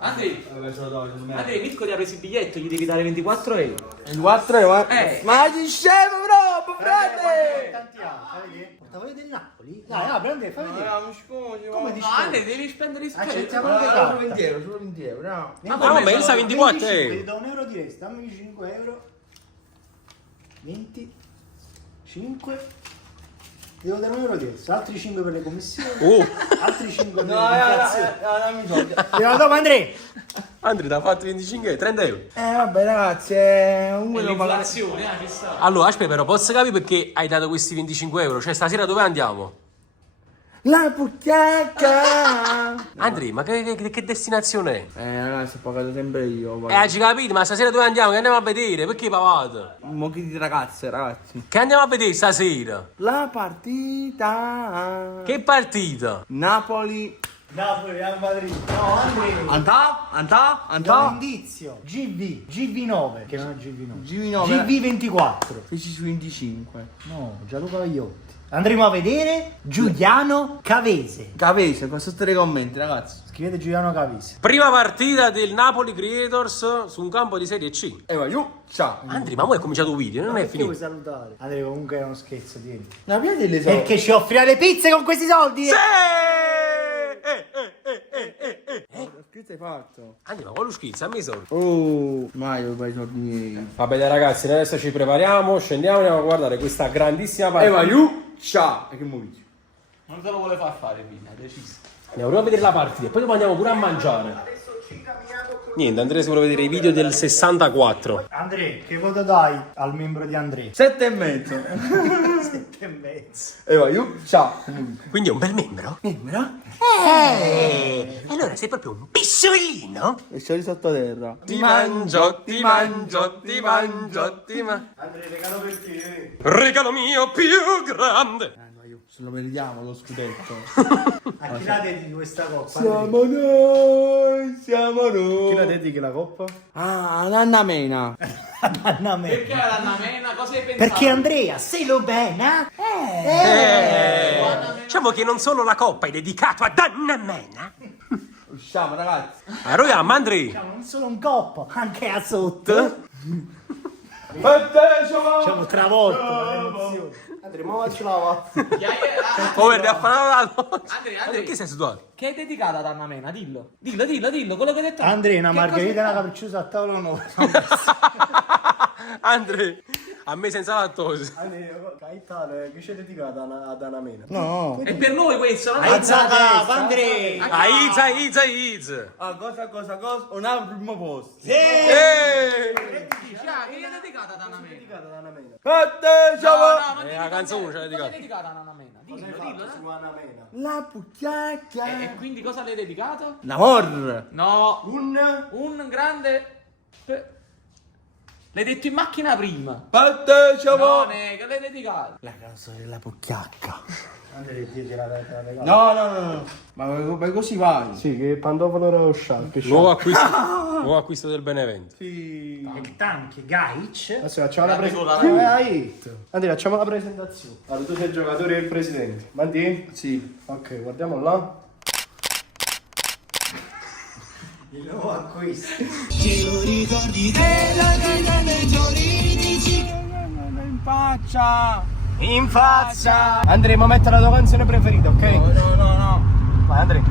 Andrea, Mirko ti ha preso il biglietto, gli devi dare 24 euro. 24 euro? Ma ci scemo proprio, frate! Tanti altri, portavoce del Napoli? Dai, prende, fammi vedere. Come ti No, Andrea, devi spendere i soldi. accettiamo anche carta. Solo 20 euro, no. Ma come? Io sta 24 25, euro. ti do 1 euro di resto, dammi 5 euro. 20, 5. Ti devo dare 1 euro di resto, altri 5 per le commissioni. Altri 5 per l'inflazione. dammi i soldi. Te la do, Andrea. Andrea, ti ha fatto 25 euro, 30 euro. Vabbè ragazzi, comunque devo pagare. L'inflazione, ci sta. Allora, aspetta, però, posso capire perché hai dato questi 25 euro? Cioè, stasera dove andiamo? La puttacca! Andrea, ma che destinazione è? Ragazzi, ho pagato sempre io. Ci capite, ma stasera dove andiamo? Che andiamo a vedere? Perché pavate? Mo che di ragazze, ragazzi. Che andiamo a vedere stasera? La partita. Che partita? Napoli. Napoli, Real Madrid. No, Andrea. Antà. Do un indizio. GV9, che non è GV9. GV9. GV24. Feci su 25. No, Gianluca Vagliotti. Andremo a vedere Giuliano Cavese. Cavese, qua sotto nei commenti, ragazzi. Scrivete Giuliano Cavese. Prima partita del Napoli Creators su un campo di Serie C. Va, io. Ciao. Andrea, ma ora è cominciato un video, non è Perché vuoi finito. salutare? Andrea, comunque è uno scherzo, tieni. La via delle soldi. Perché ci offrirà le pizze con questi soldi? Sì! Che hai fatto? Andrea, ma quello schizza, a me soldi. Oh, mai ho i soldi miei. Vabbè dai ragazzi, adesso ci prepariamo, scendiamo e andiamo a guardare questa grandissima partita. Va, io. Ciao. E che muovi? Non te lo vuole far fare, Vina, è deciso. Andiamo proprio a vedere la partita e poi dopo andiamo pure a mangiare. Niente, Andrea si vuole vedere i video del 64. Andrea, che voto dai al membro di Andrea? 7,5. 7,5. Va, io. Ciao. Quindi è un bel membro? Membra? Allora sei proprio un pissolino? E c'ho lì sottoterra. Ti mangio, ti mangio, ti mangio, ti mangio. Andrea, regalo per te. Regalo mio più grande. Se lo meritiamo lo scudetto. A chi la dedichi questa coppa? Siamo noi, siamo noi. Chi la dedichi la coppa? Ah, Nanna Mena. Anna me. Perché la Namena? Cosa hai pensato? Perché Andrea, sei lo bene? Diciamo che non solo la coppa è dedicato a Anna Mena. Usciamo ragazzi. Arroiamo, Andrea. Non solo un coppo, anche a sotto. Partecipa. Siamo travolto. Andrea, ma faccio la Oh, verde, affanato. Andrea, perché sei situato? Che è dedicata ad Anna Mena? Dillo, quello che hai detto. Andrea, una Che margherita e cosa- una capricciosa a tavola nuova. Andrea, a me senza lattosio. Gaetano, che c'è dedicata ad Anna Mena? No. È per noi questo, non è? Azzata, Andrea! Aiza. Ah, cosa, un altro primo posto. Che è dedicata ad Anna Mena? Partecipa. non La canzone ce l'hai Cosa è dedicata. dedicata ad Anna Mena? Dillo. Su Anna Mena. La puttacca. E quindi cosa le hai dedicato? L'amor. No, un grande... L'hai detto in macchina prima. Partecipa. No, che l'hai dedicato? La canzone della puttacca. Andrea, ti la regalo. No. Ma così vai. Sì, che pantofolo era lo sciarpe. Nuovo acquisto del Benevento. Sì. Il tanche, Gaic. Adesso facciamo la presentazione. Andrea, facciamo la presentazione. Allora, tu sei il giocatore e il presidente. Manti? Sì. Ok, guardiamo là. Il nuovo acquisto. In faccia. Andrea, ma metti la tua canzone preferita, ok? No. Vai, Andrea.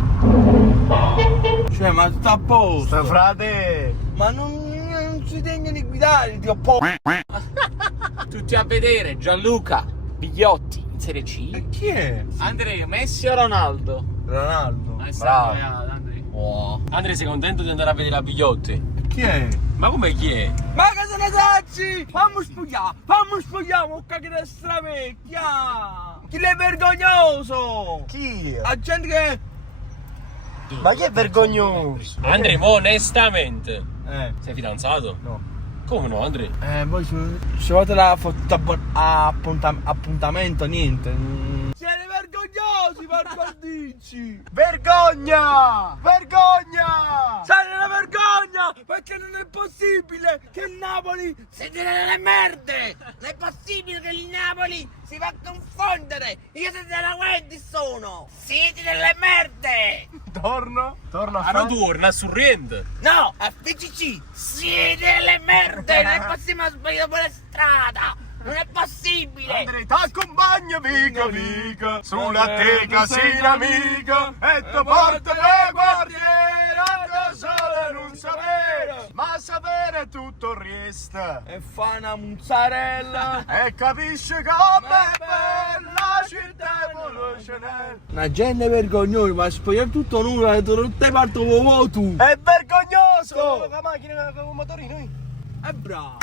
Cioè, ma tutto a posto. Frate. Ma non si degno di guidare, Dio po'. Tutti a vedere Gianluca Bigliotti in Serie C. Chi è? Andrea, Messi o Ronaldo? Ronaldo. Andrea. Wow. Andrea, sei contento di andare a vedere la Bigliotti? Chi è? Ma come chi è? Ma che se ne sacci? Fammi spogliare, un cacchio di stravecchia! Chi è vergognoso? Chi? La gente che... Ma chi è vergognoso? Andrea, mo onestamente, Eh, sei fidanzato? no. Come no, Andrea? Poi ci volete la foto appuntamento, niente. Siete vergognosi, barbardicci! Vergogna! Vergogna! Siete una vergogna! Perché non è possibile che il Napoli Napoli siete delle merde! Non è possibile che il Napoli si va a confondere! Io siete della Wendy sono! Siete delle merde! Torno a Ah, non torna a Sorrento. No, a FCC! Siete delle merde! Non è possibile sbagliare per la strada! Non è possibile! Andrea t'accompagna mica mica sulla teca sei un'amica e ti porta le guardiera che solo non sapere ma sapere tutto resta E fa una mozzarella! e capisci com'è bella città evolutionare. Una gente vergognosa, ma spogliare tutto nulla e tutte parti come tu! È vergognoso! La macchina con un motorino È bravo!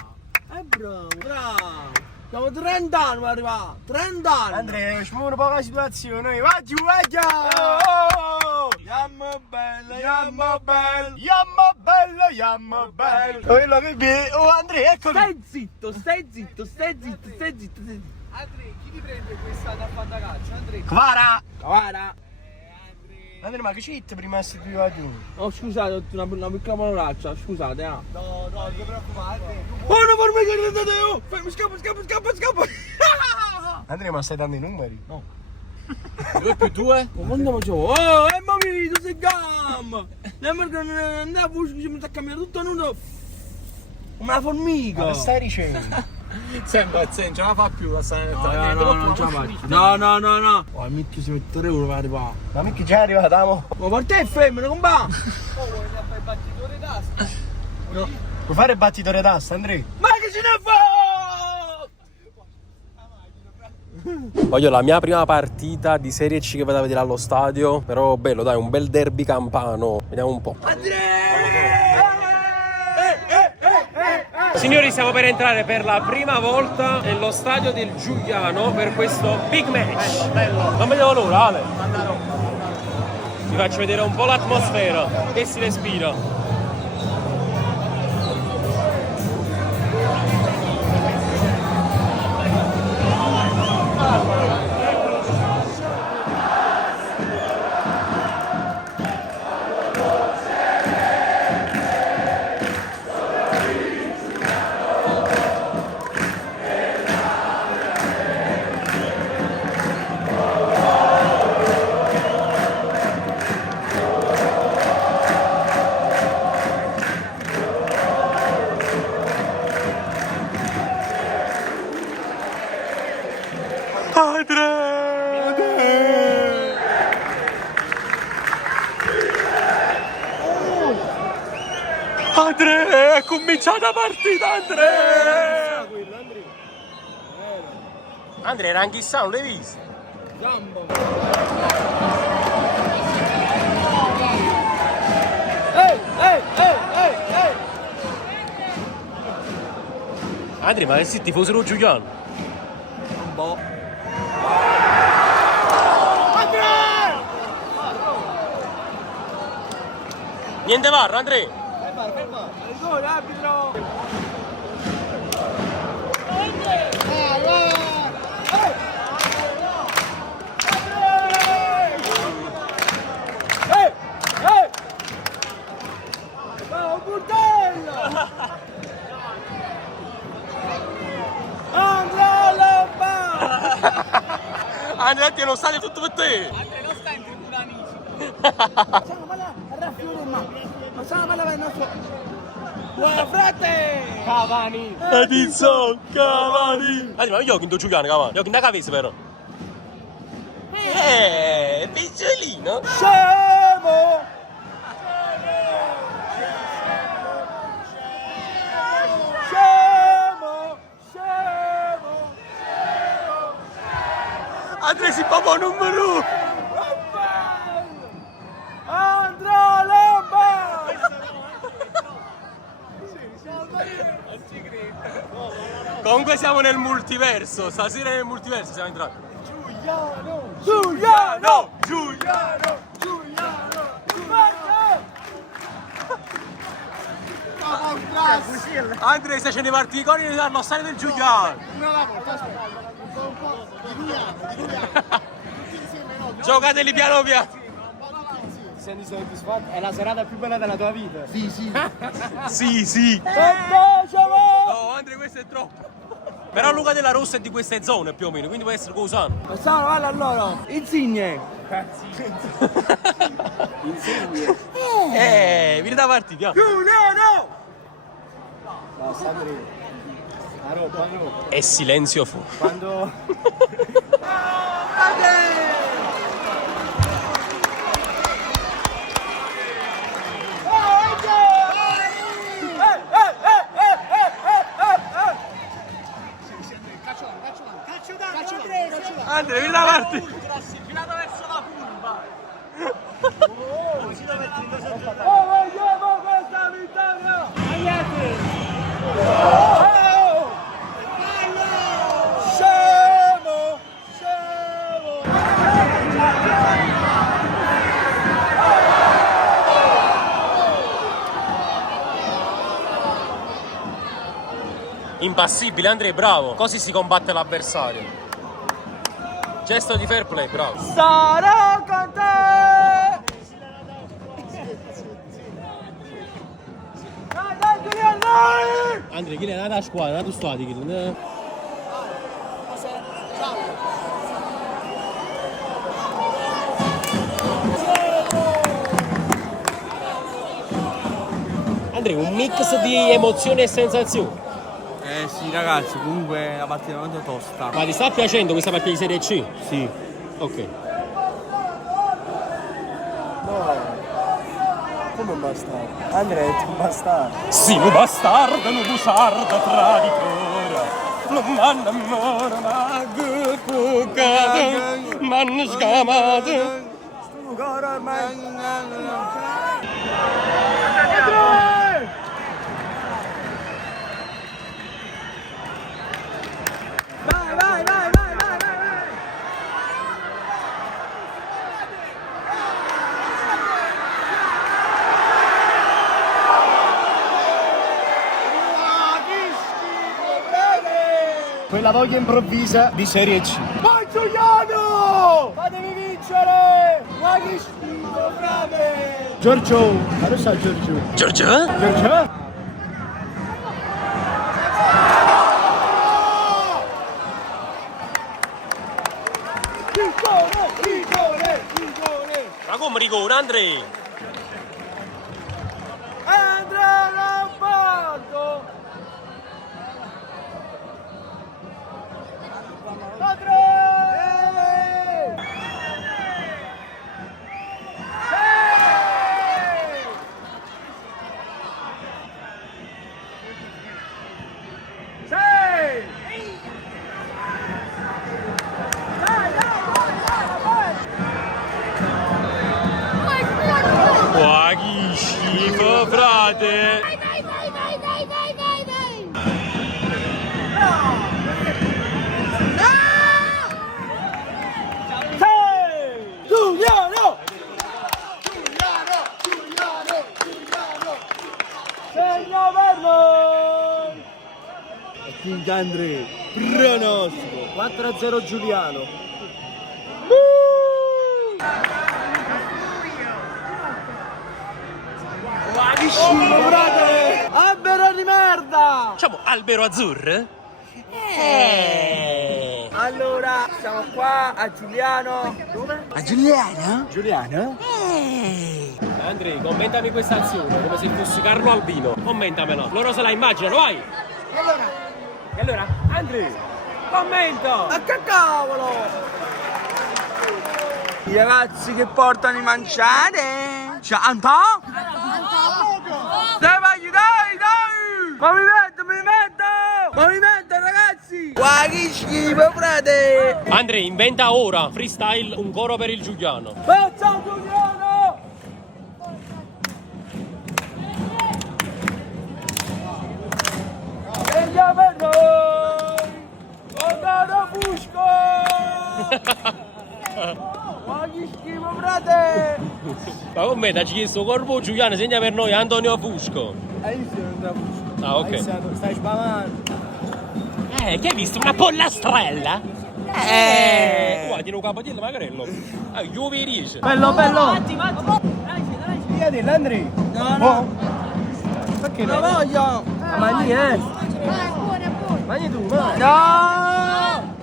È bravo! Siamo 30 anni per arrivare! 30 anni! Andrea, ci muovono poca situazione. Vai giù, vai giù! Yamma bella, Yamma bella, yamma bella. Quello che viene. Oh Andrea, eccolo. Stai zitto, stai zitto, stai zitto, stai zitto, stai zitto. Andrea, chi ti prende questa da fantacaccia? Andrea. Guarda! Guarda! Andrea, ma che c'è prima se tu vai giù? Oh scusate, ho una piccola parolaccia, scusate No, non ti preoccupare. Oh una formica che oh! Mi scappa! Andrea, ma stai dando i numeri? No. 2 più 2? Ma quando facevo? Oh, mamma tu sei gamba! Lembra che non andava a voce che mi sta cambiando tutto nudo! Come una formica! Ma che stai dicendo? Sembra, non ce la fa più la stare nel No, non ce la faccio. No. Oh, micchio si mette 3 euro per arrivare. Ma mica già è arrivata, amo. Ma per te è femmina, non va? Oh, vuoi fare il battitore d'asta? No. Puoi fare il battitore d'asta, Andrea? Ma che ce ne fa? Voglio la mia prima partita di Serie C che vado a vedere allo stadio. Però bello, dai, un bel derby campano. Vediamo un po'. Signori, stiamo per entrare per la prima volta nello stadio del Giuliano per questo big match. Bello. Non vedevo l'ora, Ale. Vi faccio vedere un po' l'atmosfera che si respira. Andrea, è cominciata la partita, Andrea! Andrea era anche non l'hai visto? Gambo! Andrea, ma sei tifoso dello Giuliano? Un po'. Niente VAR, Andrea! Rigore, arbitro! Bravo, Burdello! Andrea Lomba! Andrea, tieni lo stadio tutto per te! Andrea, non sta in tribuna amici. Facciamo palla a raffione, ma facciamo palla per il nostro... Buona frate! Cavani! Edinson Cavani! Andrea, ma io ho vinto Giuliano Cavani, io ho vinto la cavese però! Picciolino! Scemo! Andrea si papà numero! Andrea Lomba! Comunque siamo nel multiverso, stasera nel multiverso siamo entrati. Giuliano! Andrea, stai facendo i particolari dallo stadio del Giuliano! Giocateli piano piano! Senti soddisfatto? È la serata più bella della tua vita? Sì. Sì! Decimo! No, Andre, questo è troppo. Però Luca della Rossa è di queste zone più o meno, quindi può essere Cusano. Passano, vale allora. Insigne. Vieni da partita. Giuliano! Basta, Andrea. Quando... E silenzio fu. Quando... Andre, vieni da parte. Vogliamo questa vittoria! Scemo! Impassibile, Andre, bravo. Così si combatte l'avversario. Gesto di fair play, bravo. Sarò con te! Dai, Giuliano! Andre, chi è nata a squadra? Tu stati, chi Andre, un mix di emozioni e sensazioni. Sì ragazzi, comunque la partita è molto tosta. Ma ti sta piacendo questa partita di Serie C? Sì. Ok. Come un bastardo? Andrea è un bastardo. Sì, un bastardo, un bugiardo traditore. Non m'annamoro, ma guccato, m'hanno scamato. Stu coro ormai. Vai! Quella voglia improvvisa di Serie C. Vai Giuliano! Fatemi vincere! Ma che schifo, frate! Giorgio! Dove sta Giorgio? Giorgio? Giorgio? Rigore! Ma come rigore, Andre? Andrea Lombardo! Qua che schifo, frate! Giuliano! Segno per noi! E quindi Andrea, pronostico 4-0 Giuliano. Che schifo, frate! Albero di merda! Facciamo albero azzurro? Allora, siamo qua a Giuliano. Dove? A Giuliano? Giuliano? Andre, commentami questa azione come se fossi Carlo Albino. Commentamela. Loro se la immaginano, vai! E allora, Andre, commenta! Ma che cavolo! I ragazzi che portano i mangiare! Cianto? Dai, dai! Movimento, ragazzi! Guarda che schifo, frate! Andre, inventa ora, freestyle, un coro per il Giuliano. Ciao, Giuliano! Segna per noi! Guardate Fusco! Ma che schifo, frate! Ma come ti ha chiesto corpo Giuliano, segna per noi Antonio Fusco. Hai visto da Fusco? Ah, ok. Stai spavando! Che hai visto? Una pollastrella? Guardi, un capodiello magrello. Io vi dice. Bello! Via Andrea. No! Perché no? La voglio! Ma niente! Mangi tu, vai. No!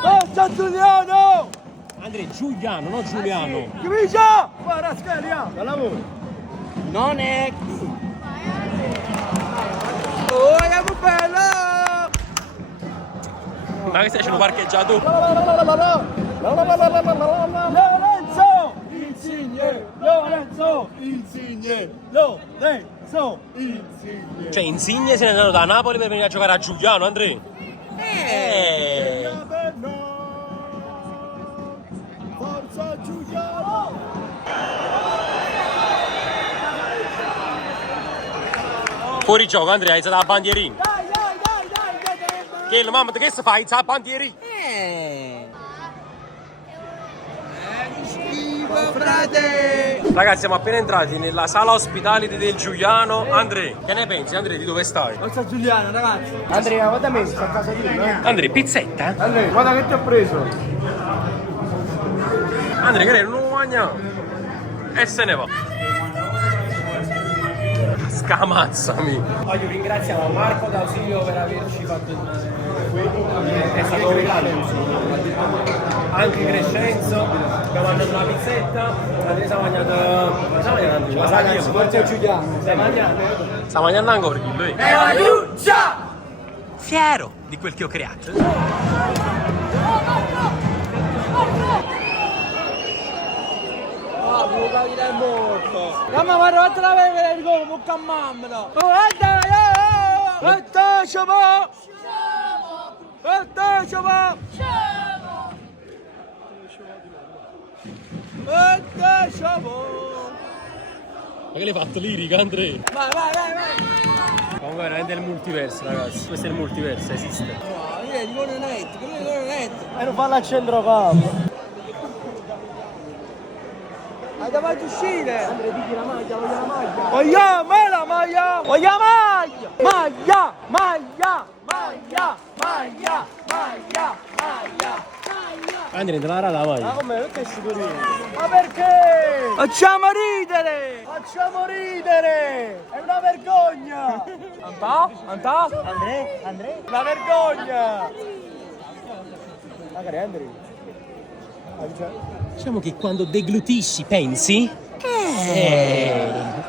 Forza Giuliano! Andrea, Giuliano, non Giuliano. Comincia! Guarda, scalia! Da lavoro! Non è... Oh, è bello! Ma che stai facendo parcheggiato? Lorenzo! Insigne! Lorenzo! Insigne! Lorenzo! Insigne! Cioè, Insigne se ne è andato da Napoli per venire a giocare a Giuliano, Andrea. Forza Giuliano! Fuori gioco, Andrea, hai iniziato la bandierina. Dai! Che mamma, che si fa? Iniziato la bandierina. Schifo, frate! Ragazzi, siamo appena entrati nella sala ospitality del Giuliano. Andrea, che ne pensi? Andrea, di dove stai? Forza Giuliano, ragazzi! Andrea, guarda me, sta a casa di lui, no? Andrea, pizzetta? Andrea, guarda che ti ho preso. Andrea, che non lo mangiamo. E se ne va. Scamazzami. Voglio ringraziare Marco D'Ausilio per averci fatto entrare qui. È stato un grande. Anche Crescenzo, abbiamo mangiato una pizzetta, Andrea sta mangiando. Forza Giuliano. Sta mangiando ancora lui. Fiero di quel che ho creato. è morto. Mamma, guarda la vedere il gol, mucca a mamma. Guarda, Ma che l'hai fatto lirica, Andrea? vai. Comunque veramente il multiverso, ragazzi. Questo è il multiverso, esiste. No, io dico non è netto. E non fallo a centrocampo. Hai davanti uscire. Andrea, digli la maglia, voglio la maglia. Vogliamo la maglia. Vogliamo maglia. Andrea, te la rada la maglia. Ma come? Perché è sicurino? Ma perché? Facciamo ridere. È una vergogna. Antà? Andrea? Una vergogna. Magari Andrea. Diciamo che quando deglutisci pensi?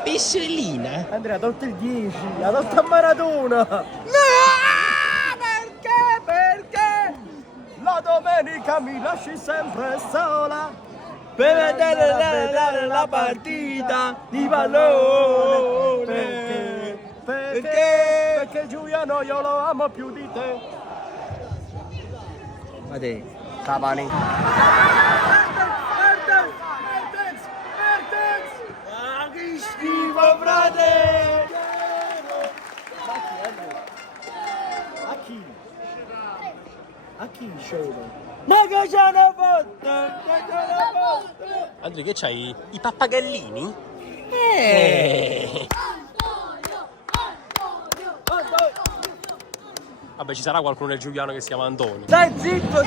Pesciolina. Andrea, ha tolto il 10, ha tolto a Maradona. No! Perché? La domenica mi lasci sempre sola per vedere la partita di pallone. Perché Giuliano io lo amo più di te. Guarda, Cavani. Ma che schifo, frate! A chi scemo? Ma che c'è una botta! Andrea, che c'hai? I pappagallini? Vabbè, ci sarà qualcuno nel Giuliano che si chiama Antonio. Stai zitto!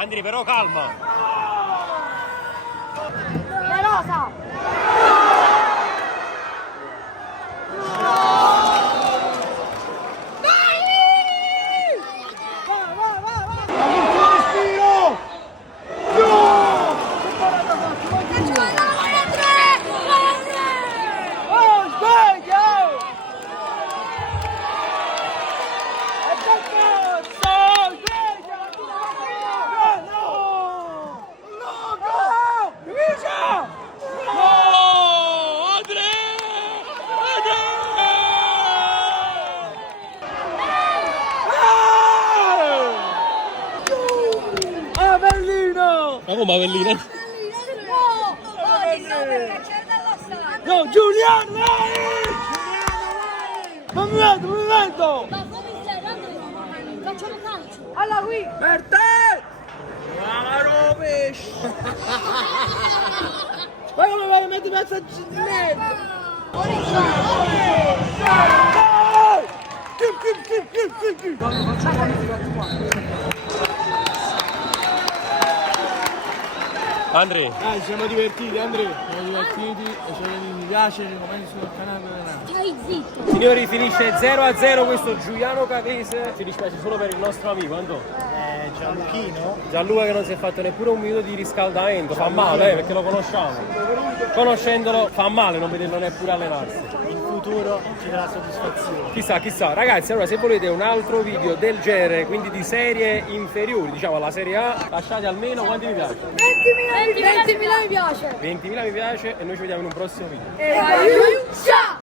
Andrea, però calma. Ma come Avellina? No, Giuliano! Non mi vedo! Facciamo calcio! Alla qui! Per te! Ma rovescio! Ma come vai a mettere mezzo a Ginetto? Andrea, Dai, ci siamo divertiti, Andrea. Siamo divertiti e mi piace, ricomiendo sul canale della Stai zitto. signori, finisce 0-0 questo Giuliano Cavese. Ci dispiace solo per il nostro amico, Andò. Gianluchino. Gianluca che non si è fatto neppure un minuto di riscaldamento, fa male perché lo conosciamo. Conoscendolo fa male non vederlo neppure allenarsi. In futuro ci darà soddisfazione. Chissà, chissà. Ragazzi, allora se volete un altro video del genere, quindi di serie inferiori, diciamo alla Serie A, lasciate almeno quanti mi piace? 20.000 mi piace. 20.000 mi piace e noi ci vediamo in un prossimo video. Ciao.